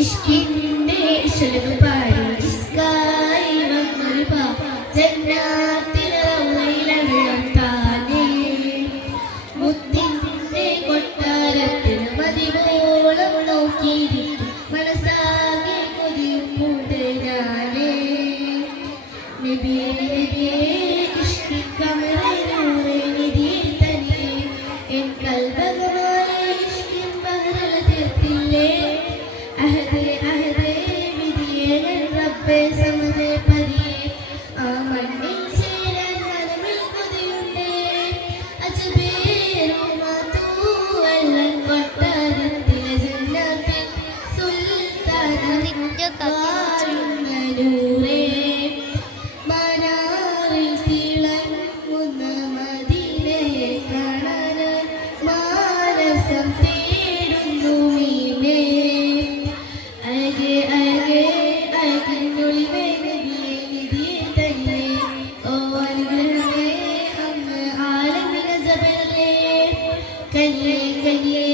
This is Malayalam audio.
ഇഷ്കിന്റെ ഇശലു പാടി ഇസ്കായി വന്നൊരു പാപ്പ ജന്നാത്തിലവയിലവിടം താനേ മുത്തിൻ്റെ കൊട്ടാരത്തിൽ മതിവോളം നോക്കിയിരിക്കും മനസ്സാകെ കൊതിപ്പുണ്ട് ഞാനേ നബിയേ നബിയേ ഇഷ്കിക്കമറൂറേ നിധി തനിയെ എൻ കൽബകമായ ഇഷ്കിൻ ബഹ്റല തീർത്തില്ലേ അഹദേ അഹദേ വിധിയേ റബ്ബേ സമദേ പതിയേ ആ മണ്ണിൽ ചേരാൻ മനമിൽ കൊതിയുണ്ടേ അജ്ബേറുമതൂവല്ലൻ കൊട്ടാരത്തിലെ ജന്നത്തിൽ സുൽത്താന നൂറേ മനാറിൽ തിളങ്ങുന്ന മദീനയെ കാണാൻ മാനസം തേടുന്നു മീനേ അഴകേ അഴകേ അഴകിനുള്ളിലെ നബിയേ നിധിയെ തന്നെ ഓ അനുഗ്രഹമേ അങ്ങ് ആലമിന ജബലേ കനിയേ കനിയേ